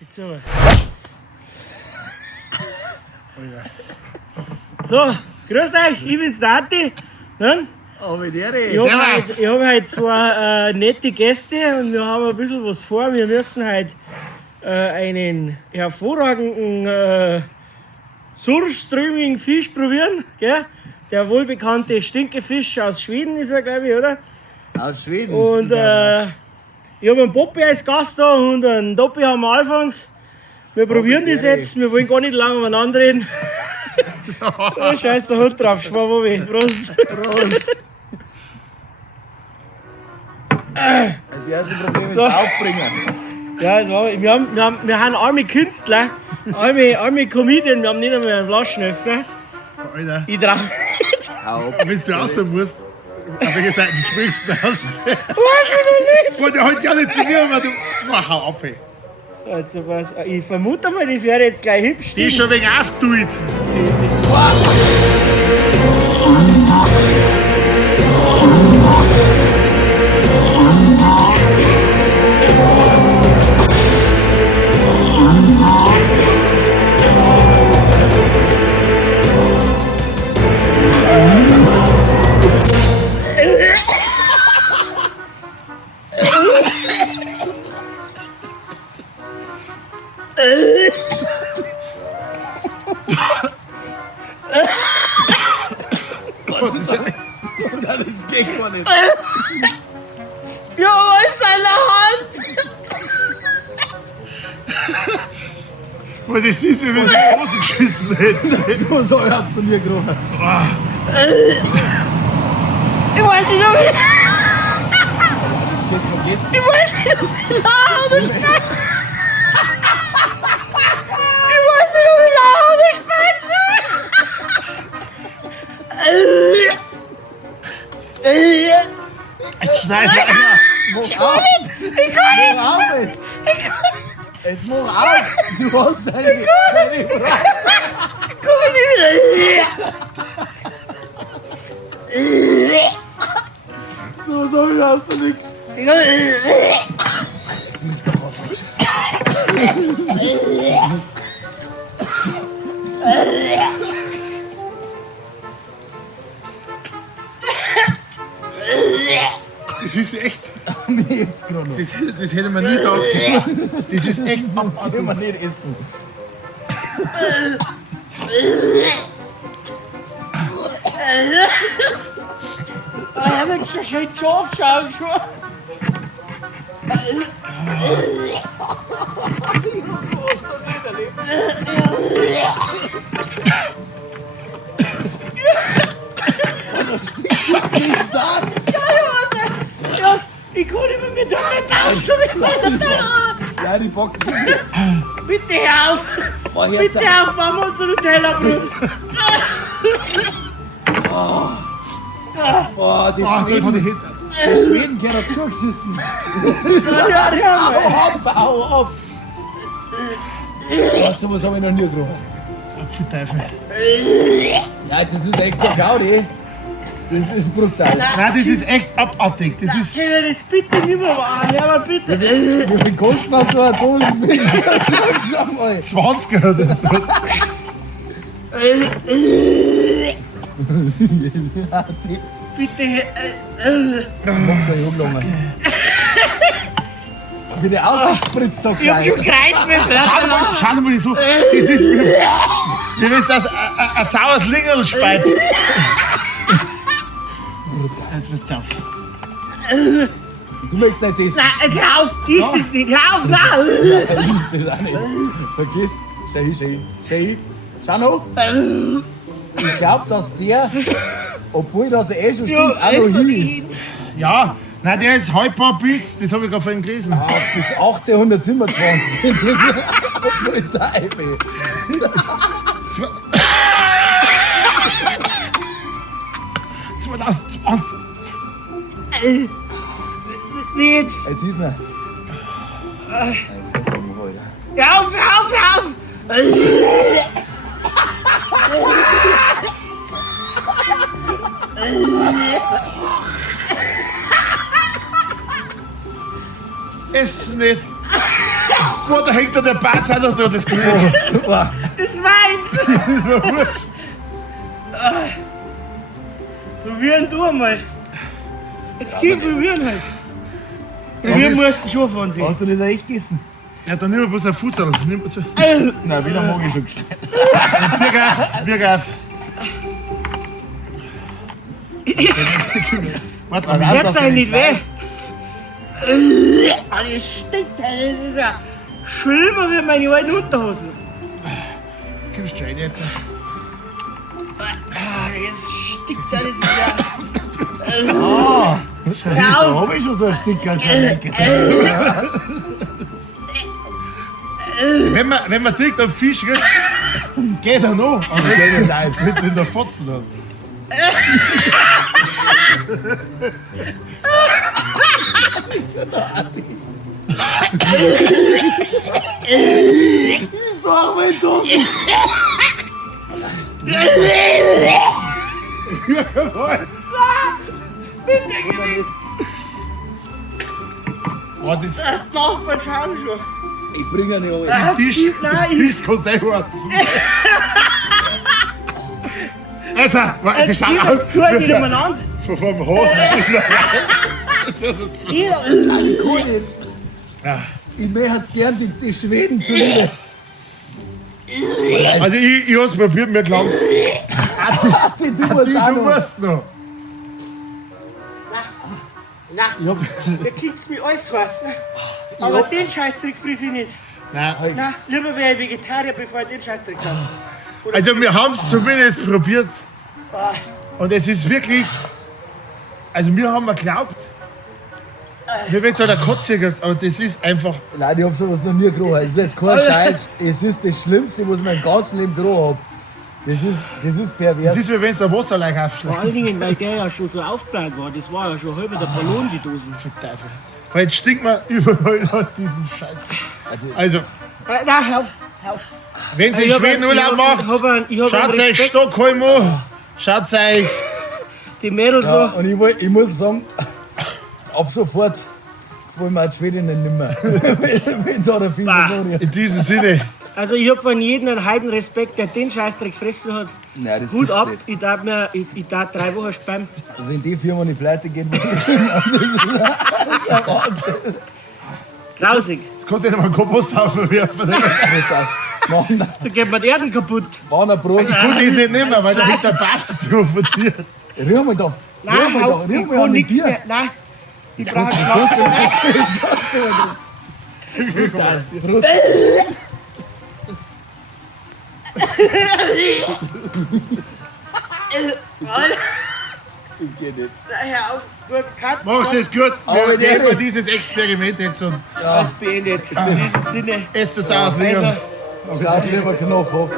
Jetzt aber. So, grüßt euch, ich bin's Dati. Ich habe heute zwei nette Gäste und wir haben ein bisschen was vor. Wir müssen heute einen hervorragenden Surströmming-Fisch probieren. Gell? Der wohlbekannte Stinkefisch aus Schweden ist er, glaube ich, oder? Aus Schweden. Und ich habe einen Poppi als Gast da und einen Doppi haben wir Alfons. Wir probieren das jetzt, wir wollen gar nicht lange umeinander reden. Oh, scheiß der Hund drauf, Schwabobi. Prost. Prost. Das erste Problem ist Aufbringen. Ja, das war, wir haben arme Künstler, arme Comedian, wir haben nicht einmal einen Flaschenöffner. Alter, Ich trau wenn du raus musst, auf welcher Seite springst du raus? Weiß ich noch nicht. Wollte halt gar nicht zu mir, aber du mach hau ab. Ey. So, jetzt was, ich vermute mal, das wäre jetzt gleich hübsch. Die ist schon wegen aufgetuet. Das geht gar nicht. Ja, was ist seine Hand? Weil das ist, wie wenn sie groß geschissen hätten. So hab's du mir gerochen. Ich weiß nicht, ob ich... Das geht's vergessen. Ich weiß nicht, ob ich lache oder scheiße. Ich weiß nicht, ob ich lache oder scheiße. Schneid Mach auf! Mach auf jetzt! Jetzt mach auf! Du hast deine Frage! Komm ich nicht wieder. So hast du nix! Das ist echt. Mir jetzt gerade noch. Das hätte man nie gedacht. Das ist echt Das will man nicht essen. Ich hab jetzt schon schön scharf schauen schon. Nichts sagen! Ja, ich kann nicht mehr mit deinem Bauch schon wieder. Ja, die Bocken sind Bitte hör auf! Mach jetzt Bitte hör auf, machen wir uns einen Tellerblut! Oh, die Oh, das war die Schweden, Hit. die Schweden können zugeschissen. Ja, Hau ab! Oh, sowas hab ich noch nie gerochen. Apfelteufel. Ja, das ist echt Kakao, ey. Das ist brutal. Nein, das ist echt abartig. Das ist. Können wir das bitte nicht mehr machen? Hör mal bitte! Wie viel kostet das so eine Dosenmilch? Sag mal. 20 oder so. Bitte! Mach's mal hochlangen. Wie der Aussichtsspritz da Ich hab schon gleich. gereizt mit Schau dir mal das so. Das ist wie wenn du das ein saures Lingerl speibst. Jetzt bist du auf. Du möchtest nicht essen. Nein, jetzt hör auf! Iss es nicht! Hör auf! Nein! Er liest das auch nicht. Vergiss. Schau hin. Schau noch. Ich glaub, dass der, obwohl das eh schon stimmt, auch noch hier ist. Ja, nein, der ist haltbar bis, das habe ich gerade vorhin gelesen. Bis 1827. Obwohl Teufel. 2020. Nicht! Jetzt ist er. Jetzt kannst du mal weiter. Hör auf! Hör auf! Hör auf! Es nicht. Boah, da hängt da der Bart auch noch da, das Grüße. Wow. Das ist meins! Das ist mir wurscht. Probieren du einmal. Jetzt geh probieren halt. Wir mussten schon von sich. Hast du das echt gegessen? Ja, dann nimm mal bloß ein Futsal. Nimm mal so. Nein, wieder mag ich schon gestellt. Bier auf. Warte mal, Jetzt sei nicht weh. Alles stinkt, das ist ja schlimmer wie meine alten Unterhosen. kommst du rein jetzt. Das stinkt alles ja. Da hab ich schon so ein Stück ganz Wenn man direkt am Fisch geht, geht er noch. Aber nein, bis du in der Fotzen hast. so auch mein Tod. Oh, das Macht man schauen schon. Ich bring ja nicht alle. Tisch, Nein. Tisch kannst du einwarten. Also, das Jetzt schaut gib aus uns gut wie so nebeneinander. vom Haus. Colin. Ich möchte gern die Schweden zu lieben. Also ich hab's probiert, mir glaubt, Du musst auch du noch. musst noch. Na, Ich hab's. ihr kriegt mir alles heiß. Aber den Scheißtrick friss ich nicht. Nein. Na, lieber wäre ich Vegetarier, bevor ich den Scheißtrick sage. Also wir haben es zumindest probiert. Und es ist wirklich, also wir haben geglaubt, wir werden zwar der Kotze gekriegt, aber das ist einfach, Nein, ich hab sowas noch nie gerochen. Es ist jetzt kein Scheiß. Es ist das Schlimmste, was ich mein ganzes Leben gerochen hab. Das ist pervers. das ist wie wenn es der Wasser leicht Vor aufschlägt. allen Dingen, weil der ja schon so aufgebläht war. Das war ja schon halber der Ballon, die Dosen. Weil jetzt stinkt man überall nach diesen Scheiß. Also, Na, hör auf. wenn ihr in Ich hab Schweden ein- Urlaub ich macht, hab einen schaut euch Respekt. Stockholm an, schaut euch, Die Mädels Ja, so. und ich muss sagen, ab sofort gefallen mir auch die Schwedinnen nicht mehr. wenn da der Fisch Bah. so rührt. in diesem Sinne, Also ich hab von jedem einen Heidenrespekt, der den Scheißdreck gefressen hat. Nein, das Hut gibt's ab, nicht. ich darf 3 Wochen sperren. Wenn die Firma nicht pleite geht, das ist ein Wahnsinn. Grausig. jetzt kannst du nicht mal einen Komposthaufen werfen. Mann, Da geht mir die Erden kaputt. Warner Prost. Gut ist nicht mehr, weil da liegt der Batz drauf von dir. Rühr mal da. Rühr Nein, mal da. auf, Rühr ich mal kann an die nichts Bier. mehr. Nein, ich brauche Schlaf. Prost. Ich geh nicht. Hör auf, gut, Cut. Macht es gut, Aber wir der beenden nicht. dieses Experiment jetzt und Das beendet. In diesem Sinne. esst es aus, Lingern. Also, Schaut lieber Knopf auf.